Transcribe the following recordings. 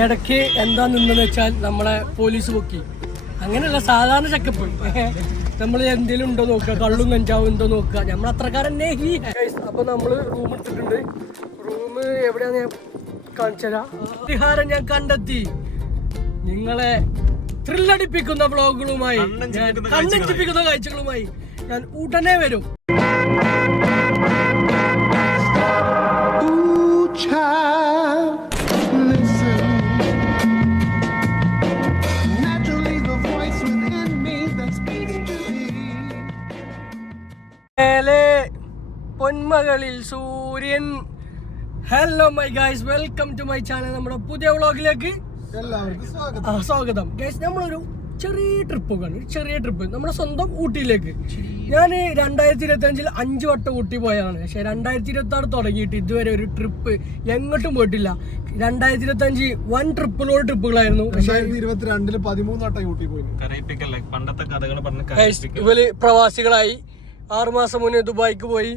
ഇടയ്ക്ക് എന്താ നിന്നെന്ന് വെച്ചാൽ നമ്മളെ പോലീസ് പൊക്കി. അങ്ങനെയല്ല, സാധാരണ ചെക്കപ്പ്. നമ്മൾ എന്തെങ്കിലും ഉണ്ടോ നോക്കുക, കള്ളും കഞ്ചാവും ഉണ്ടോ നോക്കുക. നമ്മൾ അത്രക്കാരന്നെ. അപ്പൊ നമ്മള് റൂം എടുത്തിട്ടുണ്ട്. റൂം എവിടെയാന്ന് ഞാൻ കാണിച്ചു തരാം. പരിഹാരം ഞാൻ കണ്ടെത്തി. നിങ്ങളെ ത്രില്ലടിപ്പിക്കുന്ന വ്ളോഗുകളുമായി, കണ്ണടിപ്പിക്കുന്ന കാഴ്ചകളുമായി ഞാൻ ഉടനെ വരും. പൊന്മകളിൽ സൂര്യൻ. Hello my guys, welcome to my channel. നമ്മുടെ പുതിയ വ്ളോഗിലേക്ക് എല്ലാവർക്കും സ്വാഗതം. ഗൈസ്, നമ്മളൊരു ചെറിയ ട്രിപ്പ് നമ്മുടെ സ്വന്തം ഊട്ടിയിലേക്ക്. ഞാൻ 2025 5 വട്ടം ഊട്ടി പോയതാണ്. പക്ഷെ 2026 തുടങ്ങിയിട്ട് ഇതുവരെ ഒരു ട്രിപ്പ് എങ്ങോട്ടും പോയിട്ടില്ല. 2025 വൺ ട്രിപ്പുകളായിരുന്നു. പക്ഷേ 2022 13 വട്ടം ഊട്ടി പോയി. ഇവര് പ്രവാസികളായി. 6 മാസം മുന്നേ ദുബായിക്ക് പോയി,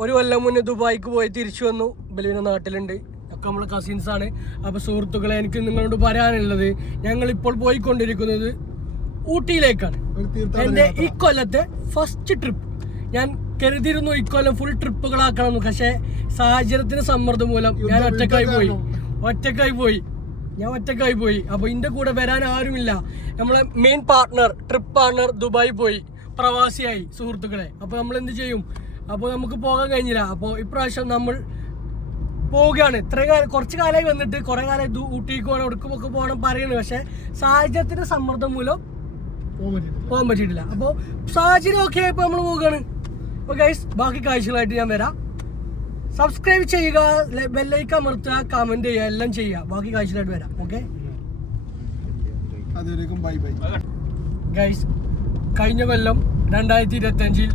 1 കൊല്ലം മുന്നേ ദുബായിക്ക് പോയി തിരിച്ചു വന്നു. ബലിവിന്റെ നാട്ടിലുണ്ട്, ഒക്കെ നമ്മളെ കസിൻസ് ആണ്. അപ്പോൾ സുഹൃത്തുക്കളെ, എനിക്ക് നിങ്ങളോട് പറയാനുള്ളത്, ഞങ്ങളിപ്പോൾ പോയിക്കൊണ്ടിരിക്കുന്നത് ഊട്ടിയിലേക്കാണ്. എൻ്റെ ഈ കൊല്ലത്തെ ഫസ്റ്റ് ട്രിപ്പ്. ഞാൻ കരുതിയിരുന്നു ഇക്കൊല്ലം ഫുൾ ട്രിപ്പുകളാക്കണമെന്ന്. പക്ഷേ സാഹചര്യത്തിന് സമ്മർദ്ദം മൂലം ഞാൻ ഒറ്റക്കായി പോയി. അപ്പോൾ ഇതിൻ്റെ കൂടെ വരാൻ ആരുമില്ല. നമ്മളെ മെയിൻ ട്രിപ്പ് പാർട്ണർ ദുബായി പോയി, പ്രവാസിയായി സുഹൃത്തുക്കളെ. അപ്പോൾ നമ്മൾ എന്ത് ചെയ്യും? അപ്പോൾ നമുക്ക് പോകാൻ കഴിഞ്ഞില്ല. അപ്പോൾ ഇപ്രാവശ്യം നമ്മൾ പോവുകയാണ്. കുറച്ച് കാലമായി വന്നിട്ട്, കുറേ കാലമായി ഊട്ടിക്ക് പോകണം, എവിടേക്കുമൊക്കെ പോകണം പറയുന്നത്. പക്ഷേ സാഹചര്യത്തിന്റെ സമ്മർദ്ദം മൂലം പോകാൻ പറ്റിയിട്ടില്ല. അപ്പോൾ സാഹചര്യം ഓക്കെ ആയപ്പോൾ നമ്മൾ പോവുകയാണ്. അപ്പോൾ ഗൈസ്, ബാക്കി കാഴ്ചകളായിട്ട് ഞാൻ വരാം. സബ്സ്ക്രൈബ് ചെയ്യുക, ബെല്ലൈക്കൺ അമർത്തുക, കമന്റ് ചെയ്യുക, എല്ലാം ചെയ്യുക. ബാക്കി കാഴ്ചകളായിട്ട് വരാം. ഓക്കെ ഗൈസ്, കഴിഞ്ഞ കൊല്ലം 2025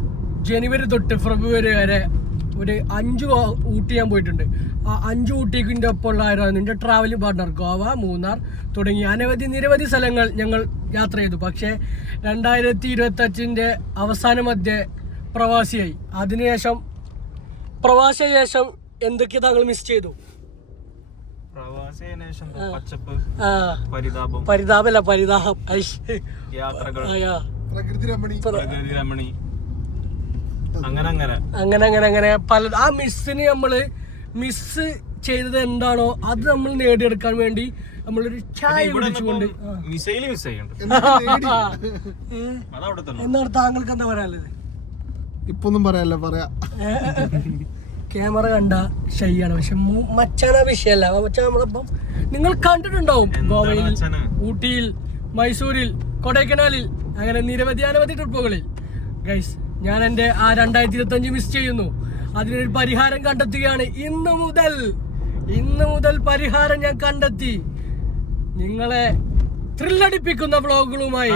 ജനുവരി തൊട്ട് ഫെബ്രുവരി വരെ ഒരു 5 ഊട്ടി ഞാൻ പോയിട്ടുണ്ട്. ആ 5 ഊട്ടിക്കിൻ്റെ ഒപ്പമുള്ള ആരാണ് എൻ്റെ ട്രാവലിംഗ് പാർട്ണർ. ഗോവ, മൂന്നാർ തുടങ്ങി നിരവധി സ്ഥലങ്ങൾ ഞങ്ങൾ യാത്ര ചെയ്തു. പക്ഷേ 2025 അവസാന മധ്യേ പ്രവാസിയായി. അതിനുശേഷം ശേഷം എന്തൊക്കെ താങ്കൾ മിസ് ചെയ്തു? പരിതാപം, അങ്ങനെ പല ആ മിസ്സിന് നമ്മള് മിസ് ചെയ്തത് എന്താണോ അത് നമ്മൾ നേടിയെടുക്കാൻ വേണ്ടി നമ്മളൊരു ചായ കുടിച്ചുകൊണ്ട്. എന്താണ് താങ്കൾക്ക് എന്താ പറയാനുള്ളത്? ഇപ്പൊന്നും പറയാ ക്യാമറ കണ്ട ഷൈയാണ്. പക്ഷെ മച്ചാന വിഷയമല്ല. മച്ചാൻ നമ്മളപ്പം നിങ്ങൾ കണ്ടിട്ടുണ്ടാവും. ഗോവയിൽ, ഊട്ടിയിൽ, മൈസൂരിൽ, കൊടൈക്കനാലിൽ, അങ്ങനെ നിരവധി ട്രിപ്പുകളിൽ. ഗൈസ്, ഞാൻ എൻ്റെ ആ 2025 മിസ് ചെയ്യുന്നു. അതിനൊരു പരിഹാരം കണ്ടെത്തുകയാണ്. ഇന്ന് മുതൽ പരിഹാരം ഞാൻ കണ്ടെത്തി. നിങ്ങളെ ത്രില്ലടിപ്പിക്കുന്ന വ്ളോഗുകളുമായി,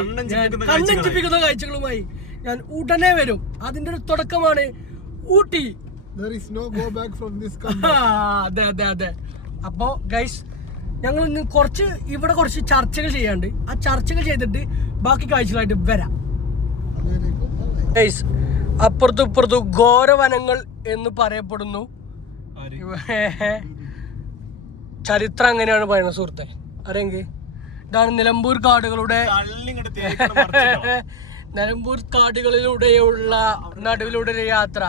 കണ്ണടിപ്പിക്കുന്ന കാഴ്ചകളുമായി ഞാൻ ഉടനെ വരും. അതിന്റെ ഒരു തുടക്കമാണ് ഊട്ടി. അതെ. അപ്പോ ഗൈസ്, ഞങ്ങൾ ഇന്ന് കുറച്ച് ചർച്ചകൾ ചെയ്യാണ്ട്. ആ ചർച്ചകൾ ചെയ്തിട്ട് ബാക്കി കാഴ്ചകളായിട്ട് വരാം. ഗൈസ്, അപ്പുറത്തും ഘോരവനങ്ങൾ എന്ന് പറയപ്പെടുന്നു. ചരിത്രം അങ്ങനെയാണ് പറയുന്നത് സുഹൃത്തെ. അറിയെങ്കിൽ ഇതാണ് നിലമ്പൂർ കാടുകളിലൂടെയുള്ള നടുവിലൂടെ ഒരു യാത്ര.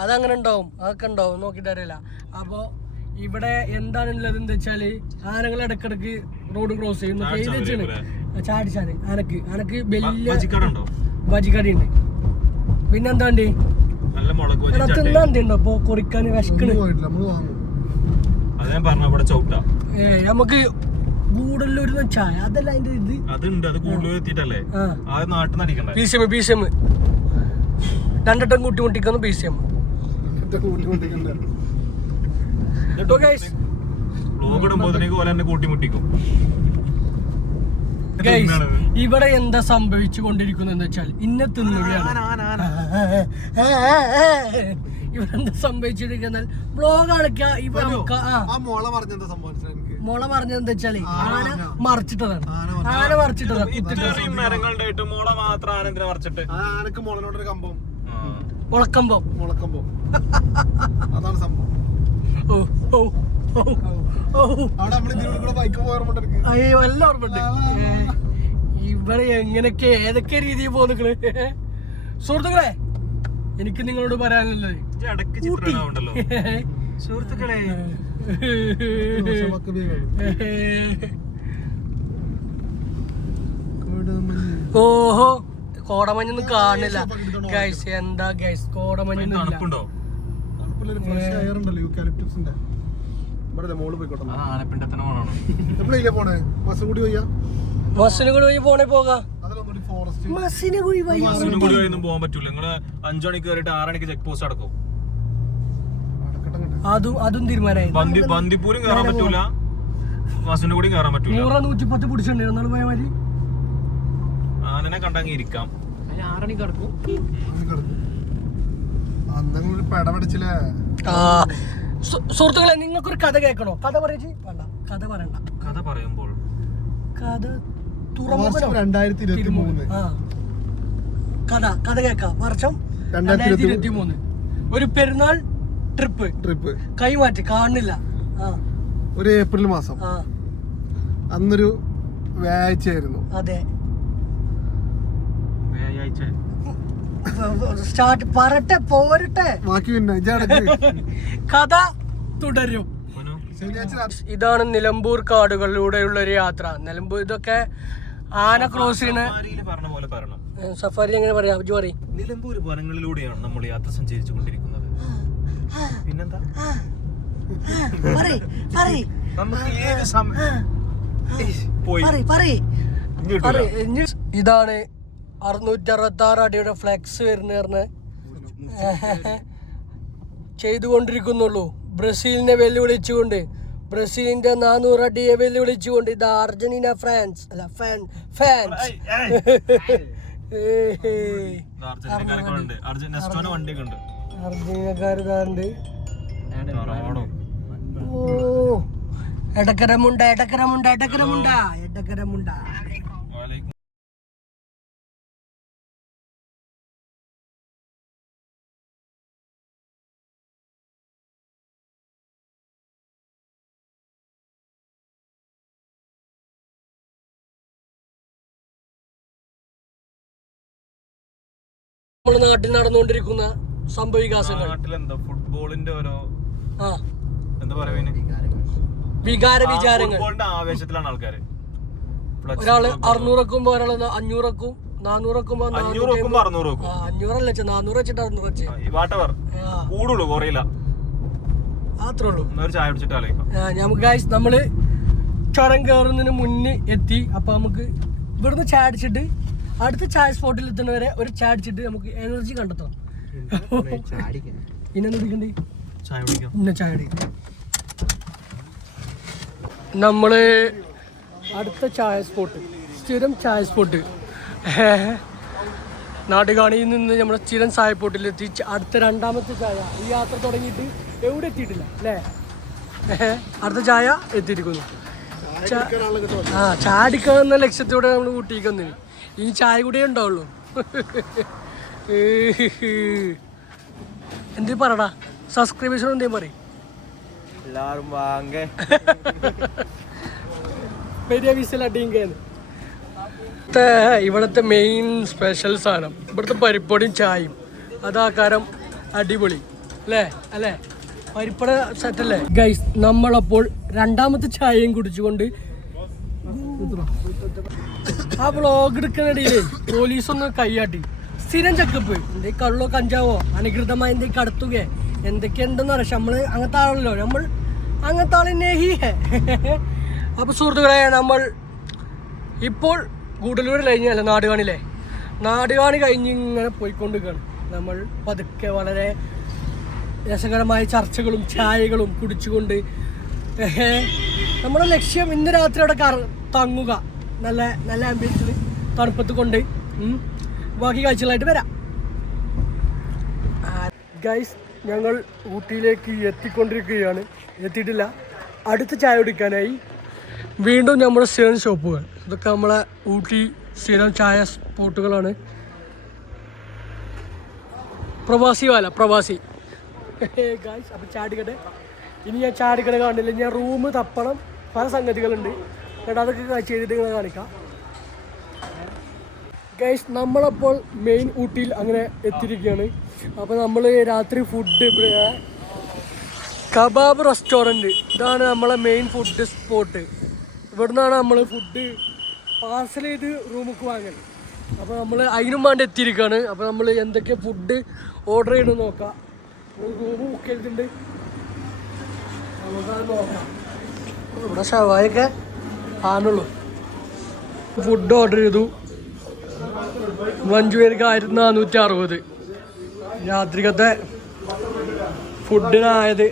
അതങ്ങനെ ഉണ്ടാവും, അതൊക്കെ ഉണ്ടാവും, നോക്കിയിട്ട് അറിയില്ല. അപ്പോൾ ഇവിടെ എന്താണുള്ളത് എന്ന് വെച്ചാല്, ആനകൾ ഇടക്കിടക്ക് റോഡ് ക്രോസ് ചെയ്യുന്നു. ചാടിച്ചാണ് ആനക്ക് വലിയ ബജിക്കടി ഉണ്ട്. പിന്നെന്താ തിന്നാണ്ടോ ഇപ്പൊ കുറിക്കാൻ വിശക്കണ്. നമുക്ക് ഗൂഡല്ലൂരിന്ന് ചായ അതല്ല അതിന്റെ ഇത് BCM 2 വട്ടം കൂട്ടിമുട്ടിക്കുന്നു. BCM ഇവിടെ എന്താ സംഭവിച്ചു കൊണ്ടിരിക്കുന്നത് വെച്ചാൽ, ഇന്നെ തിന്നുകയാണ്. ഇവിടെ എന്താ സംഭവിച്ചിരിക്കുന്നാൽ ബ്ലോഗ് അടയ്ക്കുക. മുള പറഞ്ഞത് എന്താ വെച്ചാല്, ആന മറിച്ചിട്ടതാണ്. മുളക്കമ്പം. അവിടെ നമ്മൾ ഇതിലൂടെ കൂടെ ബൈക്ക് പോകാറുണ്ട്. അയ്യോ എല്ലാം ഓർമ്മയുണ്ട്. ഇവിടെ എങ്ങനെയൊക്കെ ഏതൊക്കെ രീതിയിൽ പോകുന്നു. സുഹൃത്തുക്കളെ, എനിക്ക് നിങ്ങളോട് പറയാനുള്ളത് സുഹൃത്തുക്കളെ, ഓഹോ കോടമഞ്ഞൊന്നും കാണില്ല ഗൈസ്. എന്താ ഗൈസ് കോടമഞ്ഞൊന്നും ഇല്ല. ബസ്സിന് കൂടി പോയി പോണേ പോകാം. ബസ്സിന് കൂടി പോകാൻ പറ്റൂല. നിങ്ങള് 5 മണിക്ക് കയറിയിട്ട് 6 മണിക്ക് ചെക്ക് പോസ്റ്റ് അടക്കും. അതും തീരുമാനമായി. ബന്ദിപ്പൂരും കയറാൻ പറ്റൂല, ബസ്സിന് കൂടി കയറാൻ പറ്റൂല. 110 പിടിച്ചിട്ടുണ്ട് എന്നാലും പോയ മാതിരി. ആനനെ കണ്ടങ്ങി ഇരിക്കാം. 6 മണിക്ക് കിടക്കും. സുഹൃത്തുക്കളെ, നിങ്ങൾക്കൊരു കഥ കേൾക്കണോ? കഥ പറയേ വേണ്ട, കഥ പറയണ്ട. കഥ പറയുമ്പോൾ കഥ 2023 കഥ കേൾക്കാം. വർഷം 2023. ഒരു പെരുന്നാൾ ട്രിപ്പ് കൈമാറ്റി കാണുന്നില്ല. ഒരു ഏപ്രിൽ മാസം, അന്നൊരു വ്യാഴാഴ്ചയായിരുന്നു. അതെ, സ്റ്റാർട്ട് പറട്ടെ പോരട്ടെ, ബാക്കി പിന്നെ കഥ തുടരും. ഇതാണ് നിലമ്പൂർ കാടുകളിലൂടെയുള്ള ഒരു യാത്ര. നിലമ്പൂർ ഇതൊക്കെ ആന ക്രോസ് ചെയ്യുന്ന പറഞ്ഞ പോലെ പറയണം. സഫാരി എങ്ങനെ പറയാ? പറയും. നിലമ്പൂർ വനങ്ങളിലൂടെയാണ് നമ്മൾ യാത്ര സഞ്ചരിച്ചു കൊണ്ടിരിക്കുന്നത്. പിന്നെന്താ ഇതാണ് 666 അടിയുടെ ഫ്ലെക്സ് വരുന്ന ചെയ്തുകൊണ്ടിരിക്കുന്നുള്ളൂ. ബ്രസീലിനെ വെല്ലുവിളിച്ചുകൊണ്ട്, ബ്രസീലിന്റെ 400 അടിയെ വെല്ലുവിളിച്ചുകൊണ്ട് ഇതാ അർജന്റീന ഫാൻസ് അർജന്റീനക്കാരുണ്ട്. ഓ എടക്കരമുണ്ട. നമ്മുടെ നാട്ടിൽ നടന്നുകൊണ്ടിരിക്കുന്ന സംഭവവികാസങ്ങൾ, ഫുട്ബോളിന്റെ ഓരോ വികാര വിചാരങ്ങൾ. ആവേശത്തിലാണ് ആൾക്കാര്. ഒരാള് 600 വെക്കുമ്പോ ഒരാള് 500 വെക്കും, 400 വെക്കുമ്പോ 500 വെച്ച് 400 വെച്ചിട്ട് 600 വെച്ച് കൂടുള്ളൂ, കുറയില്ല. അത്രേ ഉള്ളൂ. ചായ കുടിച്ചിട്ട് നമ്മള് ചുരം കയറുന്നതിന് മുന്നേ എത്തി. അപ്പൊ നമുക്ക് ഇവിടുന്ന് ചായ അടിച്ചിട്ട് അടുത്ത ചായ സ്പോട്ടിൽ എത്തുന്നവരെ ഒരു ചായ അടിച്ചിട്ട് നമുക്ക് എനർജി കണ്ടെത്താം. പിന്നെ ചായ അടിക്കാം. നമ്മള് അടുത്ത ചായ സ്പോട്ട്, സ്ഥിരം ചായ സ്പോട്ട് നാടുകാണിയിൽ നിന്ന് നമ്മുടെ സ്ഥിരം ചായ സ്പോട്ടിലെത്തി. അടുത്ത 2ാമത്തെ ചായ. ഈ യാത്ര തുടങ്ങിയിട്ട് എവിടെ എത്തിയിട്ടില്ല അല്ലേ? അടുത്ത ചായ എത്തിയിരിക്കുന്നു. ചായ അടിക്കാവുന്ന ലക്ഷ്യത്തോടെ നമ്മൾ ഊട്ടിക്കുന്നു. ഈ ചായ കൂടിയേ ഉണ്ടാവുള്ളൂ. എന്തേ പറടാ, സബ്സ്ക്രൈബേഴ്സിന് എന്തേലും പറയും. എല്ലാരും വാങ്ങേ ഇവിടുത്തെ മെയിൻ സ്പെഷ്യൽ സാധനം ഇവിടുത്തെ പരിപ്പൊടിയും ചായയും. അതാക്കാരം അടിപൊളി അല്ലേ? പരിപ്പട സെറ്റല്ലേ ഗൈസ്? നമ്മളപ്പോൾ 2ാമത്തെ ചായയും കുടിച്ചുകൊണ്ട് ആ വ്ളോഗ് എടുക്കുന്നിടയില് പോലീസൊന്ന് കൈയാട്ടി. സ്ഥിരം ചെക്കപ്പ്, എന്തേ കള്ളോ കഞ്ചാവോ അനധികൃതമായി എന്തൊക്കെ കടത്തുകയോ എന്തൊക്കെയുണ്ടെന്ന് പറയാം. നമ്മള് അങ്ങനത്തെ ആളല്ലോ, നമ്മൾ അങ്ങനത്തെ ആളിനെ. അപ്പൊ സുഹൃത്തുക്കളെ, നമ്മൾ ഇപ്പോൾ ഗൂഡല്ലൂർ കഴിഞ്ഞല്ല നാടുകാണി കഴിഞ്ഞ് ഇങ്ങനെ പോയിക്കൊണ്ടിരിക്കുകയാണ്. നമ്മൾ പതുക്കെ വളരെ രസകരമായ ചർച്ചകളും ചായകളും കുടിച്ചുകൊണ്ട് നമ്മുടെ ലക്ഷ്യം ഇന്ന് രാത്രി അവിടെ തങ്ങുക, നല്ല ആംബിയൻസിൽ തണുപ്പത്ത് കൊണ്ട് ബാക്കി കാഴ്ചകളായിട്ട് വരാം. ഗൈസ്, ഞങ്ങൾ ഊട്ടിയിലേക്ക് എത്തിയിട്ടില്ല. അടുത്ത ചായ കുടിക്കാനായി വീണ്ടും നമ്മുടെ സ്ഥിരം ഷോപ്പുകൾ. ഇതൊക്കെ നമ്മളെ ഊട്ടി സ്ഥിരം ചായ സ്പോട്ടുകളാണ്. പ്രവാസി ഗായ്സ്. അപ്പം ചാടിക്കട്ടെ. ഇനി ഞാൻ ചാടിക്കണ കാണില്ല, ഞാൻ റൂം തപ്പണം, പല സംഗതികളുണ്ട്. എന്നിട്ട് അതൊക്കെ ചെയ്തിട്ട് നിങ്ങളെ കാണിക്കാം. ഗൈസ്, നമ്മളപ്പോൾ മെയിൻ ഊട്ടിയിൽ അങ്ങനെ എത്തിയിരിക്കുകയാണ്. അപ്പോൾ നമ്മൾ രാത്രി ഫുഡ് കബാബ് റെസ്റ്റോറൻറ്റ്, ഇതാണ് നമ്മളെ മെയിൻ ഫുഡ് സ്പോട്ട്. ഇവിടെ നിന്നാണ് നമ്മൾ ഫുഡ് പാർസൽ ചെയ്ത് റൂമിലേക്ക് വാങ്ങൽ. അപ്പോൾ നമ്മൾ അതിനും വേണ്ടി എത്തിയിരിക്കുകയാണ്. അപ്പോൾ നമ്മൾ എന്തൊക്കെ ഫുഡ് ഓർഡർ ചെയ്യണമെന്ന് നോക്കാം. റൂം ബുക്ക് ചെയ്തിട്ടുണ്ട്, നമുക്കത് നോക്കാം. ഇവിടെ ഷവായൊക്കെ ആണുള്ളൂ. ഫുഡ് ഓർഡർ ചെയ്തു, 5 പേർക്ക് 1460 രാത്രിക്കത്തെ ഫുഡിനായത്.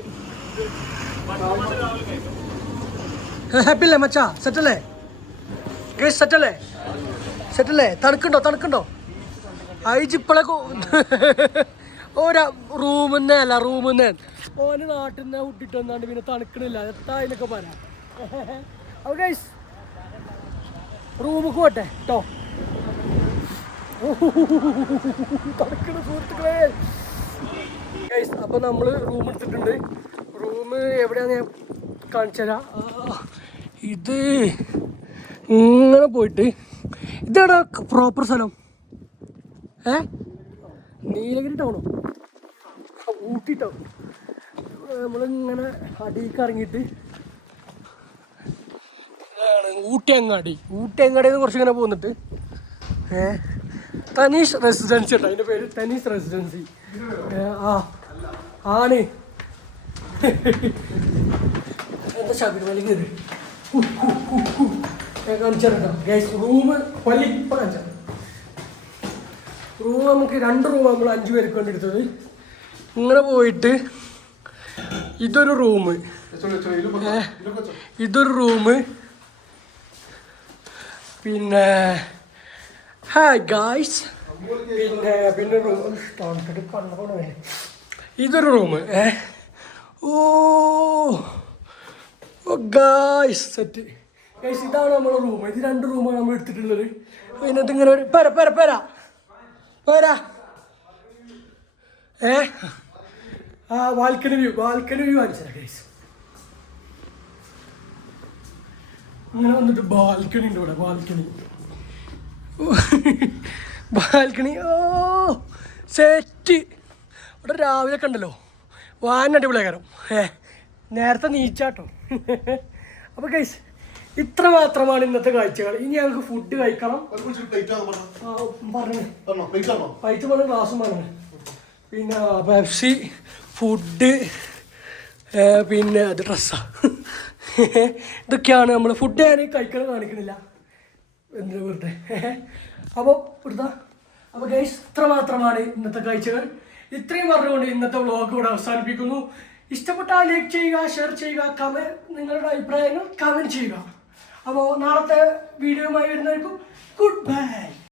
ഹാപ്പി അല്ലേ മച്ചാ? സെറ്റല്ലേ ഗൈസ്? സെറ്റല്ലേ? തണുക്കുണ്ടോ? അയച്ചിപ്പളെ ഓരോ റൂമിന്ന് ഓന് നാട്ടിൽ നിന്ന് വിട്ടിട്ട് വന്നാണ്ട് പിന്നെ തണുക്കണില്ല, എത്താ അതിനൊക്കെ പറയാം. അപ്പോൾ ഗൈസ് റൂമിക്ക് പോട്ടെ കേട്ടോ. തണുക്കണ സുഹൃത്തുക്കളെ. ഗൈസ്, അപ്പോൾ നമ്മൾ റൂം എടുത്തിട്ടുണ്ട്. റൂം എവിടെയാണെന്ന് ഞാൻ കാണിച്ചു തരാം. ഇത് ഇങ്ങനെ പോയിട്ട് ഇതാണ് പ്രോപ്പർ സ്ഥലം. നീലഗിരി ടൗണോ ഊട്ടി ടൗൺ. നമ്മളിങ്ങനെ അടിയിലേക്ക് ഇറങ്ങിയിട്ട് ഊട്ടിയങ്ങാടി കുറച്ചിങ്ങനെ പോന്നിട്ട് തനീഷ് റെസിഡൻസി കേട്ടോ, അതിൻ്റെ പേര് തനീഷ് റെസിഡൻസി. ആണ് എന്താ ശബരിമല കയറി കാണിച്ചാട്ടോ ഗൈസ്. റൂം വലിപ്പം കാണിച്ചാൽ റൂം നമുക്ക് 2 റൂം നമ്മൾ 5 പേർക്ക് വേണ്ടി എടുത്തത്. ഇങ്ങനെ പോയിട്ട് ഇതൊരു റൂം, പിന്നെ ഹായ് ഗായ്സ്, പിന്നെ റൂം ഇതൊരു റൂം. ഓ ഗായ്സ് സെറ്റ്. ഗൈസ്, ഇതാണ് നമ്മുടെ റൂം. ഇത് 2 റൂമാണ് നമ്മൾ എടുത്തിട്ടുള്ളത്. പിന്നെ ഇതിങ്ങനെ ഒരു പെര ബാൽക്കണി വ്യൂ കാണിച്ചാൽ ഗൈസ്. ഇങ്ങനെ വന്നിട്ട് ബാൽക്കണി ഉണ്ട് ഇവിടെ. ബാൽക്കണി ഓ സെറ്റ്. ഇവിടെ രാവിലെ ഒക്കെ ഉണ്ടല്ലോ വാൻ അടിപൊളിയാകാരം. നേരത്തെ നീച്ചാട്ടോ. അപ്പോൾ ഗൈസ്, ഇത്ര മാത്രമാണ് ഇന്നത്തെ കാഴ്ചകൾ. ഇനി ഞങ്ങൾക്ക് ഫുഡ് കഴിക്കണം. പൈറ്റ് പറഞ്ഞ ഗ്ലാസും പറഞ്ഞു, പിന്നെ പെപ്സി, ഫുഡ്, പിന്നെ അത് ഡ്രസ്സാണ്. ഇതൊക്കെയാണ് നമ്മൾ. ഫുഡ് ഞാൻ കഴിക്കണം കാണിക്കണില്ല, എന്തിനാ വെറുതെ. അപ്പോൾ ഗൈസ്, ഇത്ര മാത്രമാണ് ഇന്നത്തെ കാഴ്ചകൾ. ഇത്രയും പറഞ്ഞുകൊണ്ട് ഇന്നത്തെ വ്ളോഗ് ഇവിടെ അവസാനിപ്പിക്കുന്നു. ഇഷ്ടപ്പെട്ടാൽ ലൈക്ക് ചെയ്യുക, ഷെയർ ചെയ്യുക, നിങ്ങളുടെ അഭിപ്രായങ്ങൾ കമൻറ്റ് ചെയ്യുക. അപ്പോൾ നാളത്തെ വീഡിയോയുമായി വരുന്നവർക്കും ഗുഡ് ബൈ.